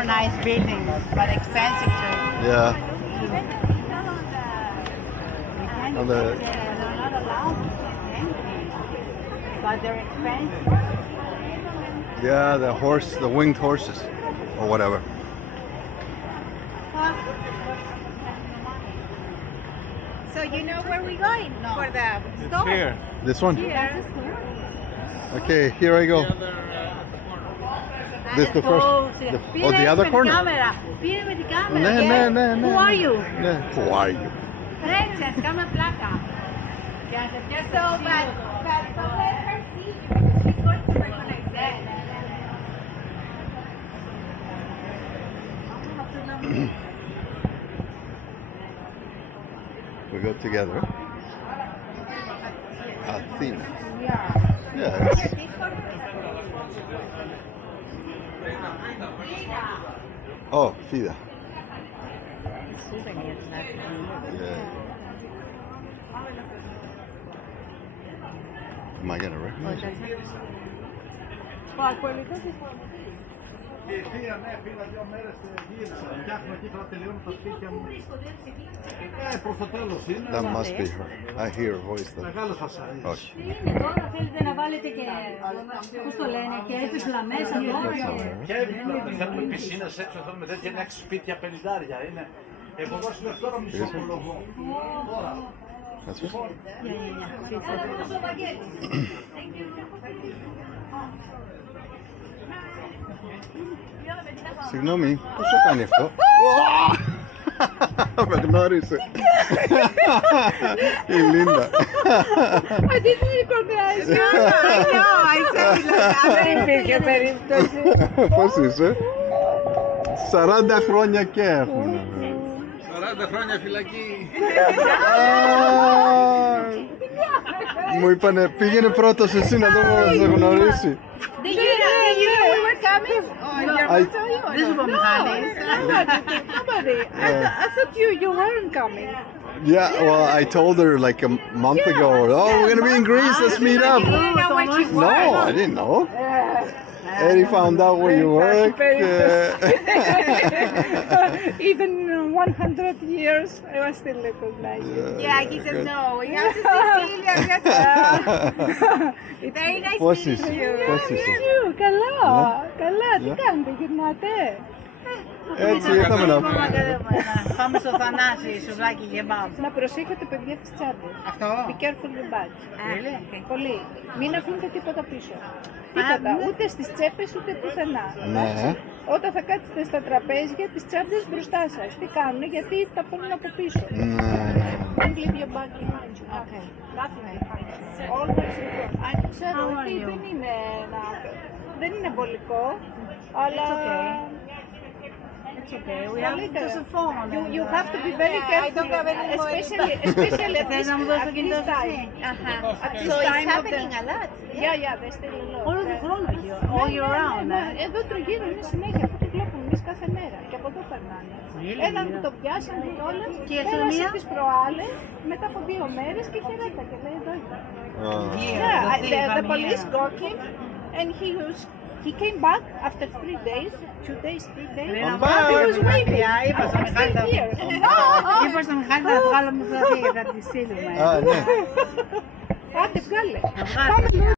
are nice buildings, but expensive too. Yeah. On they're not allowed to take anything, but they're expensive. Yeah, the winged horses, or whatever. So you know where we're going? No. For the It's store? here. This one? Here. Okay, here I go. This the first. The other corner. Pide με την Ναι, κάμερα. ναι. Who are you? Ναι. Who are you? Τρέξε, κάνουμε πλάκα. So, but don't let her see you because she's going to recognize that. We go together. Athena. Yeah. Oh, Fida. Yeah. Am I gonna recognize it? Φύγα 2 μέρες γύρισα. Φτιάχνω εκεί τώρα τελειώνω τα σπίτια μου. Προς το τέλος είναι. That must be her. I hear her voice though. Μεγάλος φασαρίας. Όχι. Είναι τώρα, θέλετε να βάλετε και, πώς το λένε, και έπιπλα μέσα τώρα. Και έπιπλα, θέλουμε πισίνες έξω, θέλουμε τέτοια, είναι 6 σπίτια 50. Είναι. Έχω δώσει τώρα μισό κολογό. Τώρα. That's it? Συγγνώμη, πώς το κάνει αυτό? Με γνώρισε. Η Λίντα. I didn't recognize you. I know, I said like δεν υπήρχε περίπτωση. Πώς είσαι? 40 χρόνια και έχουν. 40 χρόνια φυλακή. Μου είπανε πήγαινε πρώτος εσύ να το γνωρίσει. Did you know we were coming? Δεν σου πω μηχανής. Nobody. I thought you weren't coming. Yeah, well, I told her like a month ago, oh, we're gonna be in Greece, let's meet up. You didn't know when she was. No, I didn't know. Eddie found out where you work. Even 100 years, I was still recognized. Yeah, he said no. We have to Cecilia. We have to. Very nice Πώς meeting είσαι? you. Πώς είσαι? Καλά, καλά, τι κάνετε, γυρνάτε? Έτσι ήρθαμε να Πάμε στο Θανάση, σουβλάκι γεμάτο. Να προσέχετε παιδιά τις τσάντες. Αυτό. Be careful the bag. Really? Πολύ. Μην αφήνετε τίποτα πίσω. Τίποτα, ναι. ούτε στις τσέπες ούτε πουθενά. Ναι. Όταν θα κάτσετε στα τραπέζια, τις τσάντες μπροστά σας. Τι κάνουν, γιατί τα παίρνουν από πίσω. Don't leave your bag behind you. Okay. Nothing behind you. Always return. Αν ξέρω How are ότι you? δεν είναι εμπολικό, αλλά... It's okay. We have just a phone. You have to be very careful, especially at Θες να μου δώσεις το κινητό this σου time. εσύ? At this So it's time of the... happening a lot. Yeah, there's still a lot. Όλο τον χρόνο all year round. Εδώ τριγύρω είναι συνέχεια, αυτό το βλέπουμε εμείς κάθε μέρα και από εδώ περνάνε. Έναν που το πιάσανε κιόλας, Και η πέρασε αστυνομία? τις προάλλες μετά από 2 μέρες και χαιρέτα και λέει εδώ ήταν. Yeah, The police got him and he came back after 3 days, 2 days, 3 days. I'm back. He was waiting. Είπα στο Μιχάλη Still here. Είπα στο Μιχάλη να βγάλω μου φωτογραφία και θα τη στείλουμε. Α, ναι. Άντε βγάλε. Να βγάλω.